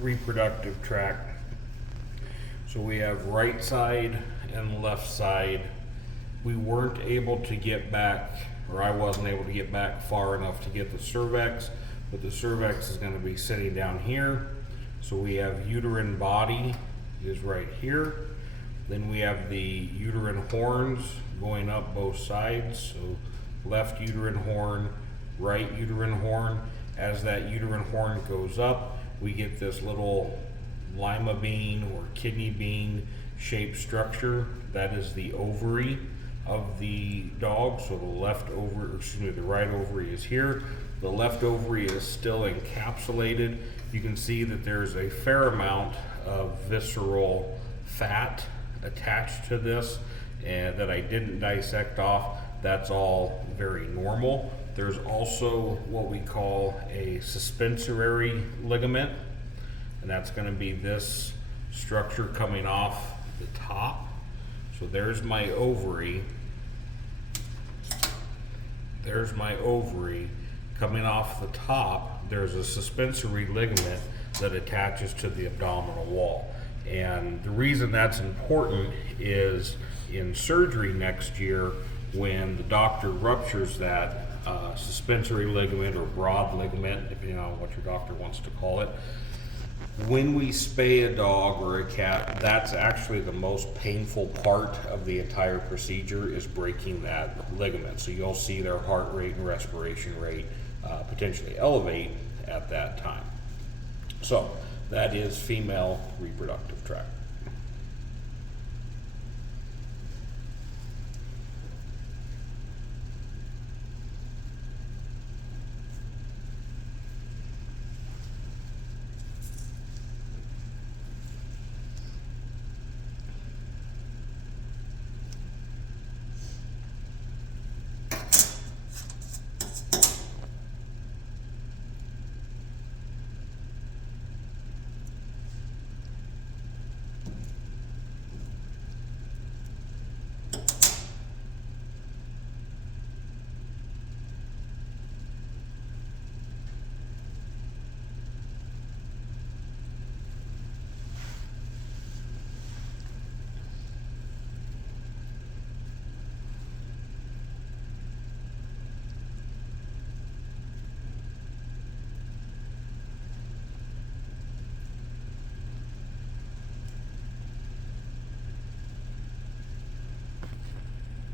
reproductive tract. So we have right side and left side. We weren't able to get back, or I wasn't able to get back far enough to get the cervix, but the cervix is going to be sitting down here. So we have uterine body is right here. Then we have the uterine horns going up both sides. So left uterine horn, right uterine horn. As that uterine horn goes up, we get this little lima bean or kidney bean shaped structure. That is the ovary of the dog. So the left ovary, excuse me, the right ovary is here. The left ovary is still encapsulated. You can see that there's a fair amount of visceral fat attached to this and that I didn't dissect off. That's all very normal. There's also what we call a suspensory ligament, and that's going to be this structure coming off the top. So there's my ovary. There's my ovary. Coming off the top, there's a suspensory ligament that attaches to the abdominal wall. And the reason that's important is in surgery next year, when the doctor ruptures that suspensory ligament or broad ligament, depending on what your doctor wants to call it, when we spay a dog or a cat, that's actually the most painful part of the entire procedure, is breaking that ligament. So you'll see their heart rate and respiration rate potentially elevate at that time. So that is female reproductive tract.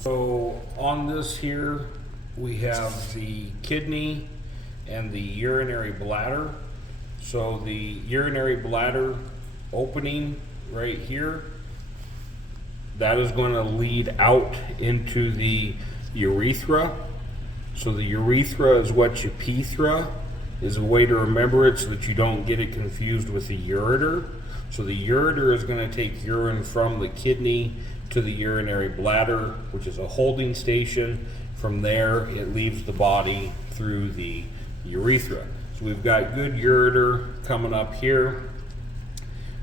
So on this here, we have the kidney and the urinary bladder. So the urinary bladder opening right here, that is going to lead out into the urethra. So the urethra is what epithra is, a way to remember it so that you don't get it confused with the ureter. So the ureter is going to take urine from the kidney to the urinary bladder, which is a holding station. From there, it leaves the body through the urethra. So we've got good ureter coming up here.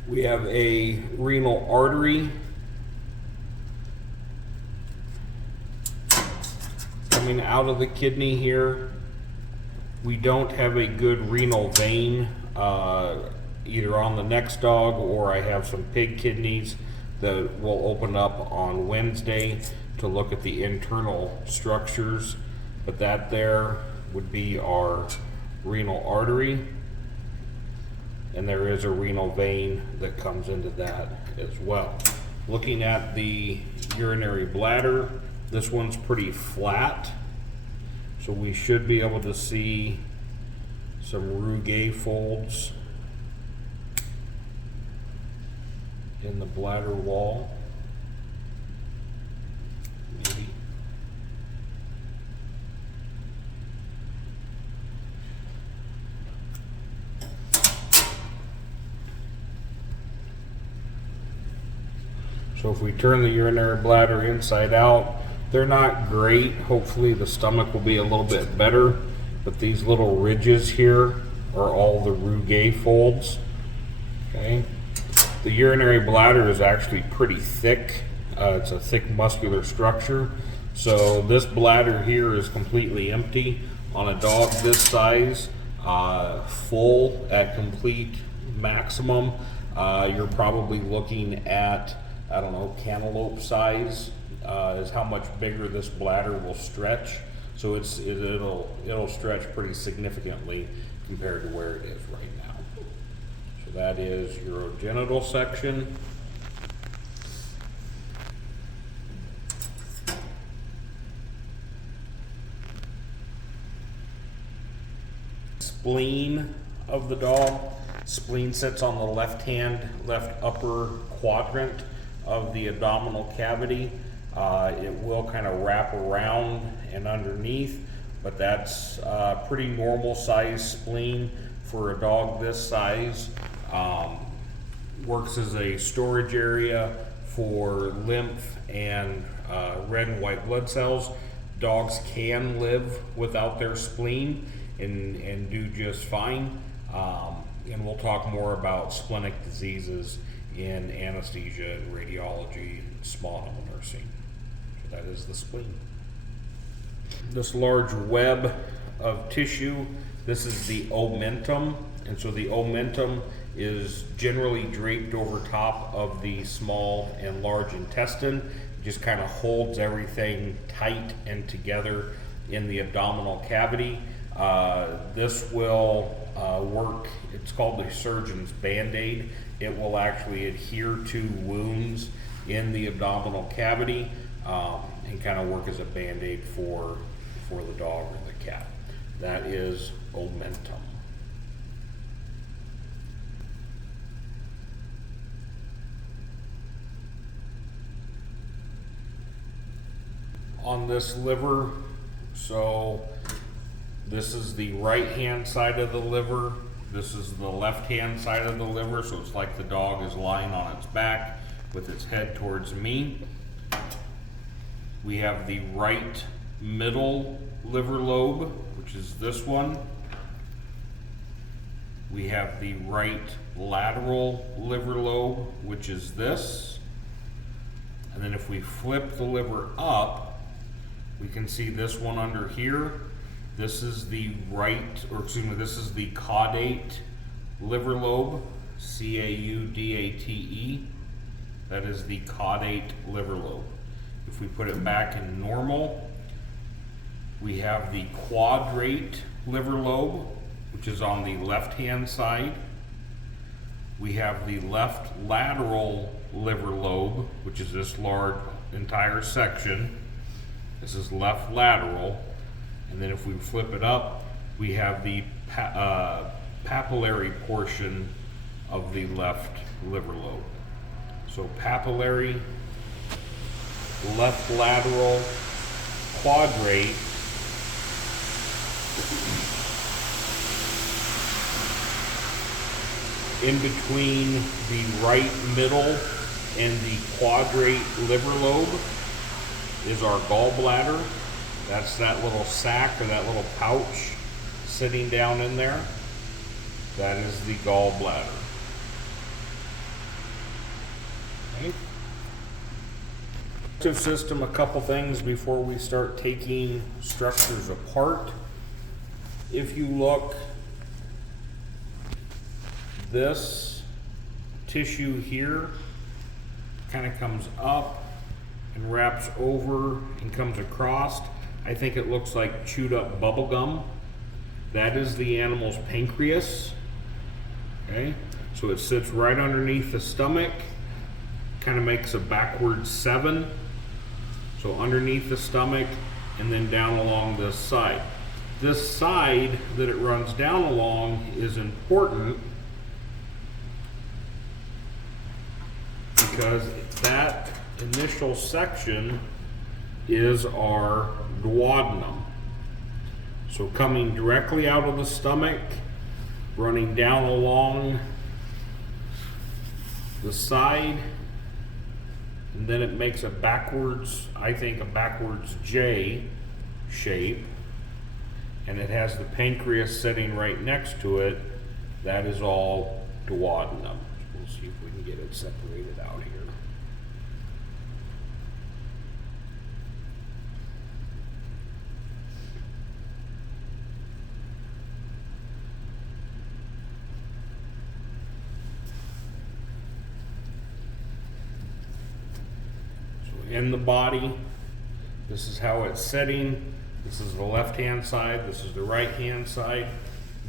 We have a renal artery coming out of the kidney here. We don't have a good renal vein either on the next dog, or I have some pig kidneys that will open up on Wednesday to look at the internal structures. But that there would be our renal artery, and there is a renal vein that comes into that as well. Looking at the urinary bladder, this one's pretty flat, so we should be able to see some Rugae folds in the bladder wall. Maybe. So if we turn the urinary bladder inside out, they're not great. Hopefully the stomach will be a little bit better, but these little ridges here are all the Rugae folds. Okay. The urinary bladder is actually pretty thick. It's a thick muscular structure. So this bladder here is completely empty. On a dog this size, full at complete maximum. You're probably looking at, I don't know, cantaloupe size is how much bigger this bladder will stretch. So it'll stretch pretty significantly compared to where it is right now. So that is urogenital section. Spleen of the dog. Spleen sits on the left upper quadrant of the abdominal cavity. It will kind of wrap around and underneath, but that's pretty normal size spleen for a dog this size. Works as a storage area for lymph and red and white blood cells. Dogs can live without their spleen and do just fine. And we'll talk more about splenic diseases in anesthesia and radiology and small animal nursing. So that is the spleen. This large web of tissue, this is the omentum. And so the omentum is generally draped over top of the small and large intestine. It just kind of holds everything tight and together in the abdominal cavity. This will work, it's called the surgeon's Band-Aid. It will actually adhere to wounds in the abdominal cavity and kind of work as a Band-Aid for the dog or the cat. That is omentum. On this liver, so this is the right hand side of the liver, this is the left hand side of the liver, so it's like the dog is lying on its back with its head towards me. We have the right middle liver lobe, which is this one. We have the right lateral liver lobe, which is this. And then if we flip the liver up, we can see this one under here. This is the this is the caudate liver lobe, C-A-U-D-A-T-E. That is the caudate liver lobe. If we put it back in normal, we have the quadrate liver lobe, which is on the left-hand side. We have the left lateral liver lobe, which is this large entire section. This is left lateral. And then if we flip it up, we have the papillary portion of the left liver lobe. So papillary, left lateral, quadrate, in between the right middle and the quadrate liver lobe is our gallbladder. That's that little sac or that little pouch sitting down in there. That is the gallbladder. Okay. Digestive system, a couple things before we start taking structures apart. If you look, this tissue here kind of comes up and wraps over and comes across. I think it looks like chewed up bubble gum. That is the animal's pancreas. Okay, so it sits right underneath the stomach, kind of makes a backward 7. So underneath the stomach and then down along this side. This side that it runs down along is important because that initial section is our duodenum. So coming directly out of the stomach, running down along the side, and then it makes a backwards, I think a backwards J shape, and it has the pancreas sitting right next to it. That is all duodenum. We'll see if we can get it separated out here. in the body. This is how it's sitting. This is the left-hand side. This is the right-hand side.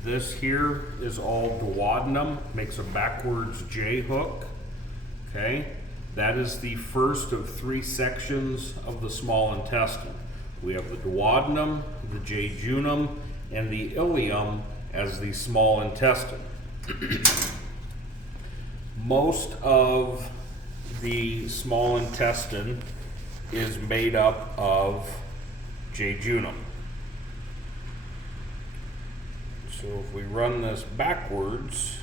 This here is all duodenum, makes a backwards J hook. Okay, that is the first of 3 sections of the small intestine. We have the duodenum, the jejunum, and the ileum as the small intestine. Most of the small intestine is made up of jejunum. So if we run this backwards,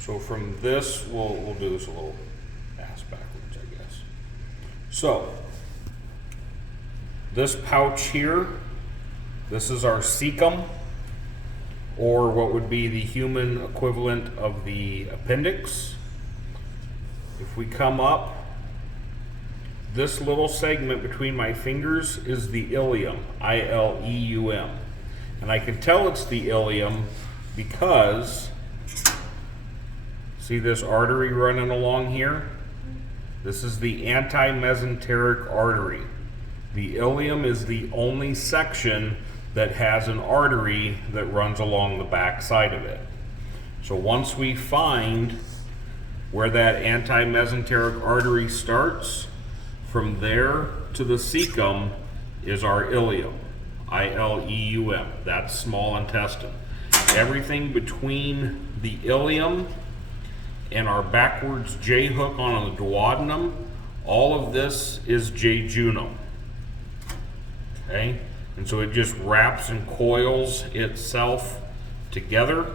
so from this, we'll do this a little ass backwards, I guess. So this pouch here, this is our cecum, or what would be the human equivalent of the appendix. If we come up, this little segment between my fingers is the ileum, I-L-E-U-M. And I can tell it's the ileum because, see this artery running along here? This is the antimesenteric artery. The ileum is the only section that has an artery that runs along the back side of it. So once we find where that antimesenteric artery starts, from there to the cecum is our ileum, I-L-E-U-M. That's small intestine. Everything between the ileum and our backwards J hook on the duodenum, all of this is jejunum. Okay? And so it just wraps and coils itself together.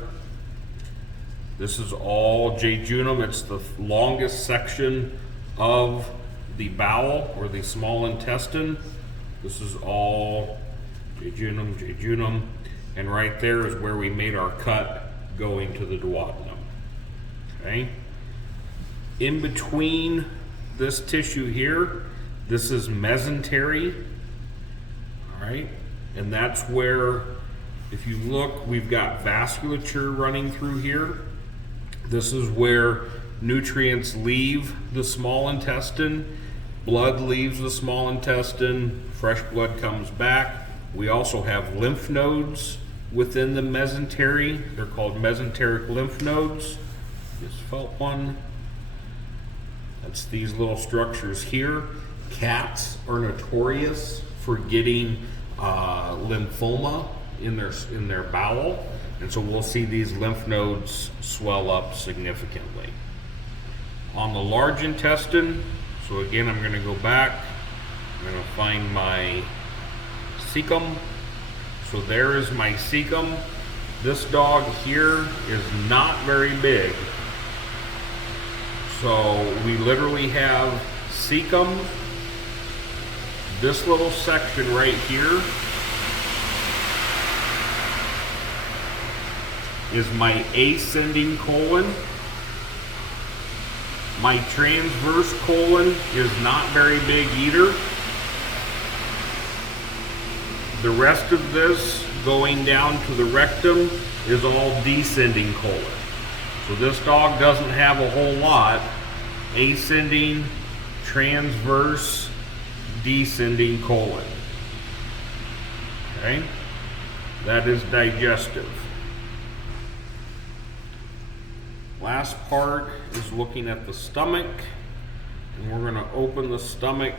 This is all jejunum. It's the longest section of the bowel or the small intestine. This is all jejunum, jejunum. And right there is where we made our cut going to the duodenum. Okay? In between this tissue here, this is mesentery. All right, and that's where, if you look, we've got vasculature running through here. This is where nutrients leave the small intestine, blood leaves the small intestine, fresh blood comes back. We also have lymph nodes within the mesentery. They're called mesenteric lymph nodes. Just felt one. That's these little structures here. Cats are notorious for getting lymphoma in their bowel, and so we'll see these lymph nodes swell up significantly. On the large intestine, so again I'm going to go back, I'm going to find my cecum. So there is my cecum. This dog here is not very big, so we literally have cecum. This little section right here is my ascending colon. My transverse colon is not very big either. The rest of this going down to the rectum is all descending colon. So this dog doesn't have a whole lot. Ascending, transverse, descending colon. Okay? That is digestive. Last part is looking at the stomach, and we're going to open the stomach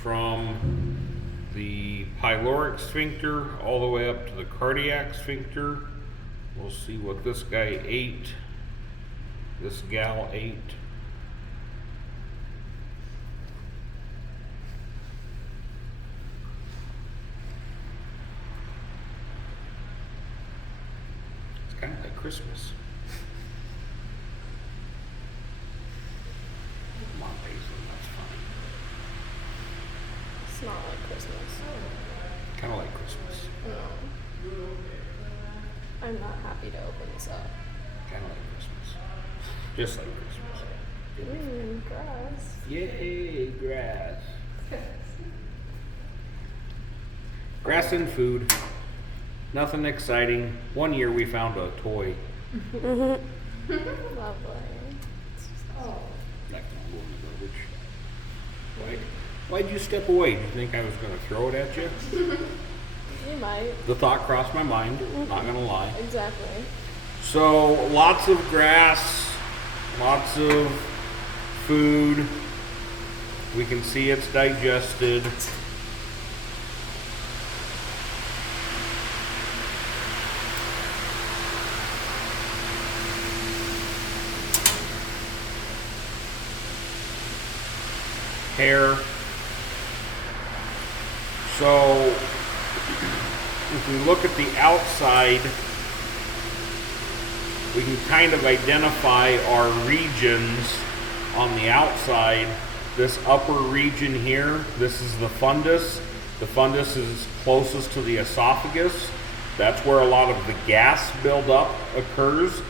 from the pyloric sphincter all the way up to the cardiac sphincter. We'll see what this guy ate, this gal ate. It's kind of like Christmas. Come on, Paisley, that's fine. It's not like Christmas. Kind of like Christmas. No. I'm not happy to open this up. Kind of like Christmas. Just like Christmas. Grass. Yay, grass. Grass and food. Nothing exciting. One year we found a toy. Lovely. Oh, That can go in the garbage. Why'd you step away? Did you think I was going to throw it at you? You might. The thought crossed my mind, not going to lie. Exactly. So, lots of grass, lots of food. We can see it's digested. Hair. So, if we look at the outside, we can kind of identify our regions on the outside. This upper region here, this is the fundus. The fundus is closest to the esophagus. That's where a lot of the gas buildup occurs.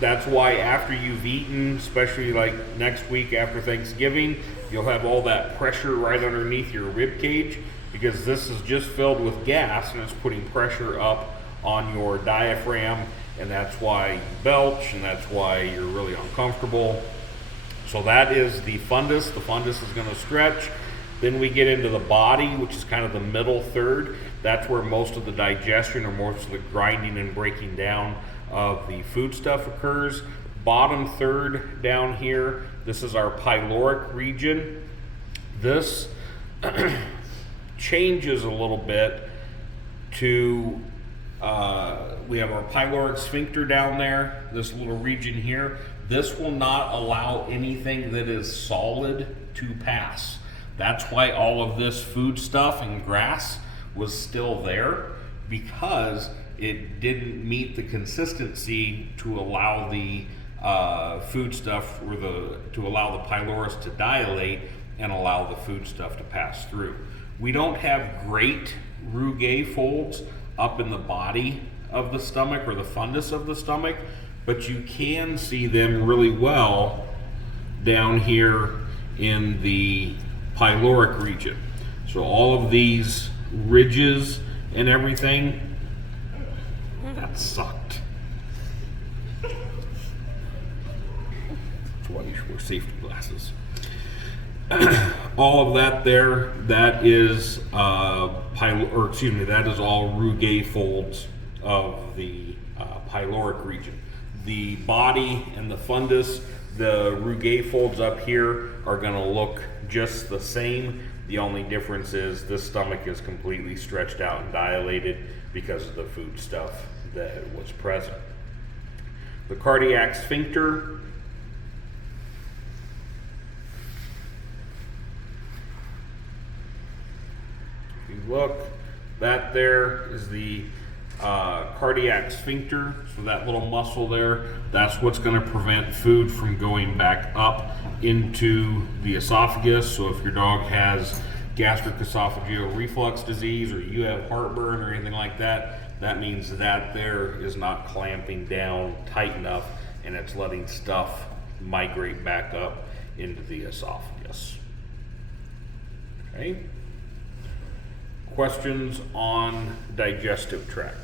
That's why after you've eaten, especially like next week after Thanksgiving, you'll have all that pressure right underneath your rib cage, because this is just filled with gas and it's putting pressure up on your diaphragm, and that's why you belch, and that's why you're really uncomfortable. So that is the fundus. The fundus is going to stretch. Then we get into the body, which is kind of the middle third. That's where most of the digestion or most of the grinding and breaking down of the food stuff occurs. Bottom third down here, this is our pyloric region. This changes a little bit to, we have our pyloric sphincter down there, this little region here. This will not allow anything that is solid to pass. That's why all of this food stuff and grass was still there, because it didn't meet the consistency to allow the food stuff, or to allow the pylorus to dilate and allow the food stuff to pass through. We don't have great rugae folds up in the body of the stomach or the fundus of the stomach, but you can see them really well down here in the pyloric region. So all of these ridges and everything, that sucked. That's why you should wear safety glasses. All of that there, that is that is all rugae folds of the pyloric region. The body and the fundus, the rugae folds up here are going to look just the same. The only difference is this stomach is completely stretched out and dilated because of the food stuff that was present. The cardiac sphincter, if you look, that there is the cardiac sphincter. So that little muscle there, that's what's going to prevent food from going back up into the esophagus. So if your dog has gastric esophageal reflux disease, or you have heartburn or anything like that, that means that there is not clamping down tight enough, and it's letting stuff migrate back up into the esophagus. Okay. Questions on digestive tract?